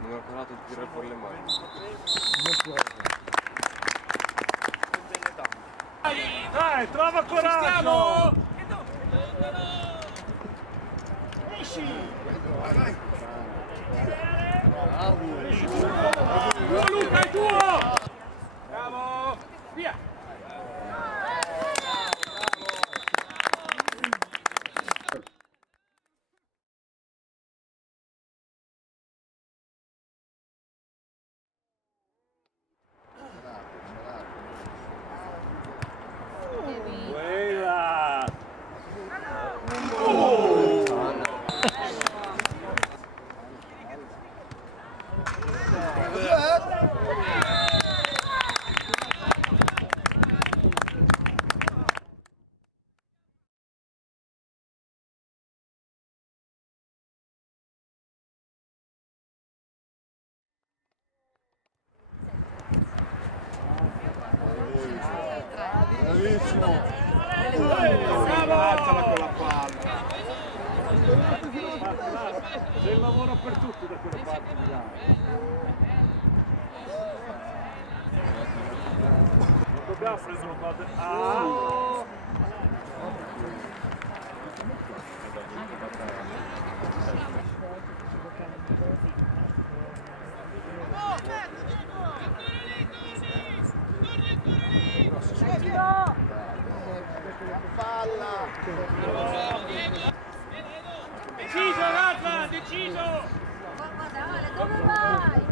Non ho provato a tirare fuori le mani. Dai, trova coraggio! Esci! Tuo Luca, è tuo! Bravo! Via! Quella! Bravissimo! Cavazzala con la palla! C'è il lavoro per tutti da quelle parti di là. Non dobbiamo prendere un po' di... Palla! Deciso, Rafa, deciso! Guarda Ale, dove vai?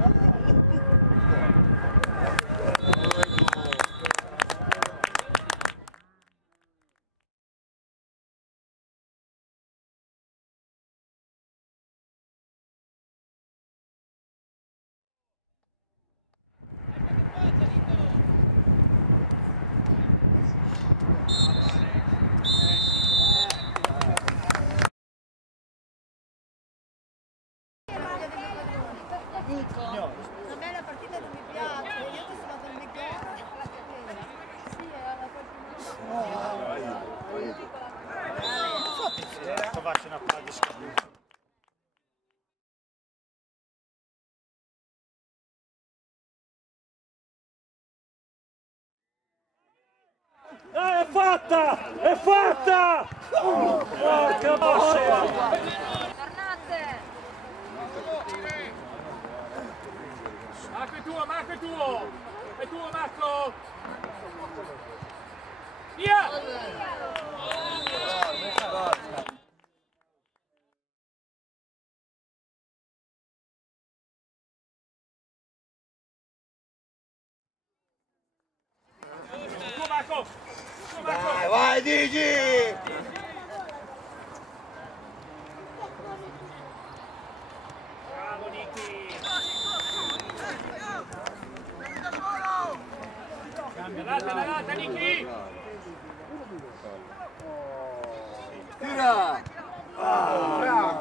A me la partita non mi piace, io ti sono del Megoro. Sì, è la partita. Sto facendo una palla di scappare. È fatta! È fatta! Porca boia! Tornate! Marco è tuo, Marco è tuo! È tuo Marco! Via! Tuo Marco! Tuo Marco! Vai Digi! Bravo Niki! Dall'alta, Niki! Tira! Bravo!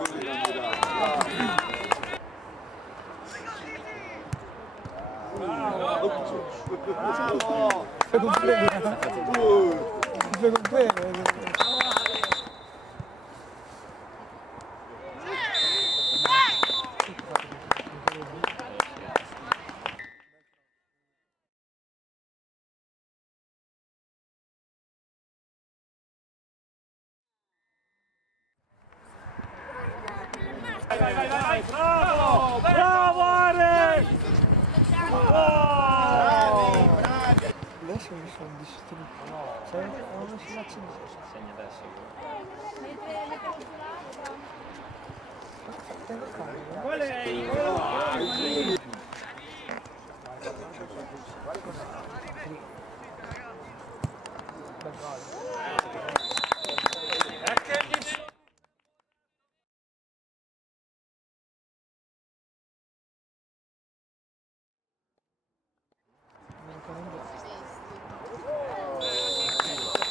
Vai! Bravo! Bravo Ale! Adesso mi sono distrutto. Cioè, ho messo la cena. Segna adesso. Qual è il...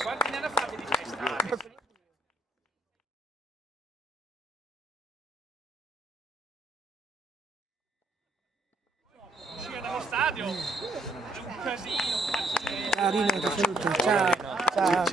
Quanti ne hanno fatti di festa? Uscire dallo stadio è un casino. Ciao Rino, ti saluto. Ciao. Ciao.